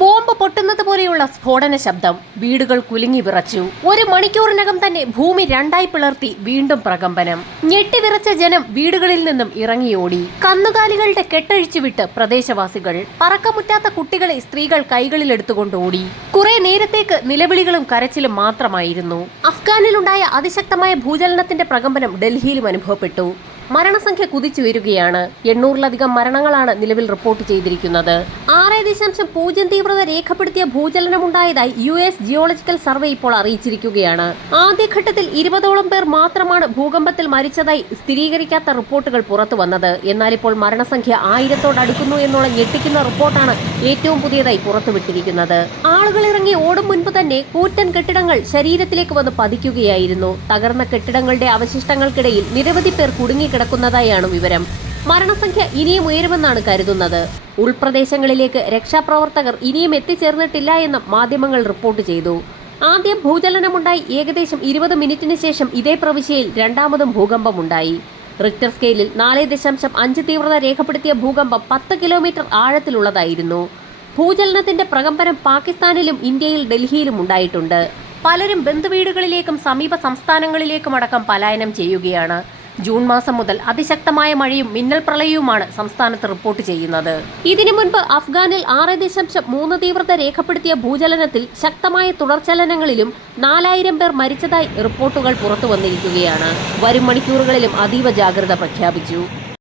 Bomb പൊട്ടുന്നത് പോലെയുള്ള സ്ഫോടന ശബ്ദം വീടുകൾ കുലുങ്ങി വിറച്ചു. ഒരു മണിക്കൂറിനകം തന്നെ ഭൂമി രണ്ടായി പിളർത്തി വീണ്ടും പ്രകമ്പനം. ഞെട്ടിവിറച്ച ജനം വീടുകളിൽ നിന്നും ഇറങ്ങിയോടി കന്നുകാലികളുടെ കെട്ടഴിച്ചുവിട്ട് പ്രദേശവാസികൾ. പറക്കമുറ്റാത്ത കുട്ടികളെ സ്ത്രീകൾ കൈകളിലെടുത്തുകൊണ്ട് ഓടി. കുറെ നേരത്തേക്ക് നിലവിളികളും കരച്ചിലും മാത്രമായിരുന്നു. അഫ്ഗാനിലുണ്ടായ അതിശക്തമായ ഭൂചലനത്തിന്റെ പ്രകമ്പനം ഡൽഹിയിലും അനുഭവപ്പെട്ടു. മരണസംഖ്യ കുതിച്ചുയരുകയാണ് എണ്ണൂറിലധികം മരണങ്ങളാണ് നിലവിൽ റിപ്പോർട്ട് ചെയ്തിരിക്കുന്നത്. ആറ് ദശാംശം പൂജ്യം തീവ്രത രേഖപ്പെടുത്തിയ ഭൂചലനമുണ്ടായതായി യു എസ് ജിയോളജിക്കൽ സർവേ ഇപ്പോൾ അറിയിച്ചിരിക്കുകയാണ്. ആദ്യഘട്ടത്തിൽ ഇരുപതോളം പേർ മാത്രമാണ് ഭൂകമ്പത്തിൽ മരിച്ചതായി സ്ഥിരീകരിക്കാത്ത റിപ്പോർട്ടുകൾ പുറത്തു വന്നത്. എന്നാൽ ഇപ്പോൾ മരണസംഖ്യ ആയിരത്തോടടുക്കുന്നു എന്നുള്ള ഞെട്ടിക്കുന്ന റിപ്പോർട്ടാണ് ഏറ്റവും പുതിയതായി പുറത്തുവിട്ടിരിക്കുന്നത്. ആളുകൾ ഇറങ്ങി ഓടും തന്നെ കൂറ്റൻ കെട്ടിടങ്ങൾ ശരീരത്തിലേക്ക് വന്ന് പതിക്കുകയായിരുന്നു. തകർന്ന കെട്ടിടങ്ങളുടെ അവശിഷ്ടങ്ങൾക്കിടയിൽ നിരവധി പേർ കുടുങ്ങിക്കിടക്കുന്നതായാണ് വിവരം. മരണസംഖ്യ ഇനിയും ഉയരുമെന്നാണ് കരുതുന്നത്. ഉൾപ്രദേശങ്ങളിലേക്ക് രക്ഷാപ്രവർത്തകർ ഇനിയും എത്തിച്ചേർന്നിട്ടില്ല എന്ന് മാധ്യമങ്ങൾ റിപ്പോർട്ട് ചെയ്തു. ആദ്യം ഭൂചലനമുണ്ടായി ഏകദേശം ഇരുപത് മിനിറ്റിന് ശേഷം ഇതേ പ്രവിശ്യയിൽ രണ്ടാമതും ഭൂകമ്പമുണ്ടായി. റിക്ടർ സ്കെയിലിൽ നാല് ദശാംശം അഞ്ച് തീവ്രത രേഖപ്പെടുത്തിയ ഭൂകമ്പം പത്ത് കിലോമീറ്റർ ആഴത്തിലുള്ളതായിരുന്നു. ഭൂചലനത്തിന്റെ പ്രകമ്പനം പാകിസ്ഥാനിലും ഇന്ത്യയിൽ ഡൽഹിയിലും ഉണ്ടായിട്ടുണ്ട്. പലരും ബന്ധുവീടുകളിലേക്കും സമീപ സംസ്ഥാനങ്ങളിലേക്കും അടക്കം പലായനം ചെയ്യുകയാണ്. ജൂൺ മാസം മുതൽ അതിശക്തമായ മഴയും മിന്നൽ പ്രളയവുമാണ് സംസ്ഥാനത്ത് റിപ്പോർട്ട് ചെയ്യുന്നത്. ഇതിനു മുൻപ് അഫ്ഗാനിൽ ആറ് ദശാംശം മൂന്ന് തീവ്രത രേഖപ്പെടുത്തിയ ഭൂചലനത്തിൽ ശക്തമായ തുടർചലനങ്ങളിലും നാലായിരം പേർ മരിച്ചതായി റിപ്പോർട്ടുകൾ പുറത്തു വന്നിരിക്കുകയാണ് വരും മണിക്കൂറുകളിലും അതീവ ജാഗ്രത പ്രഖ്യാപിച്ചു.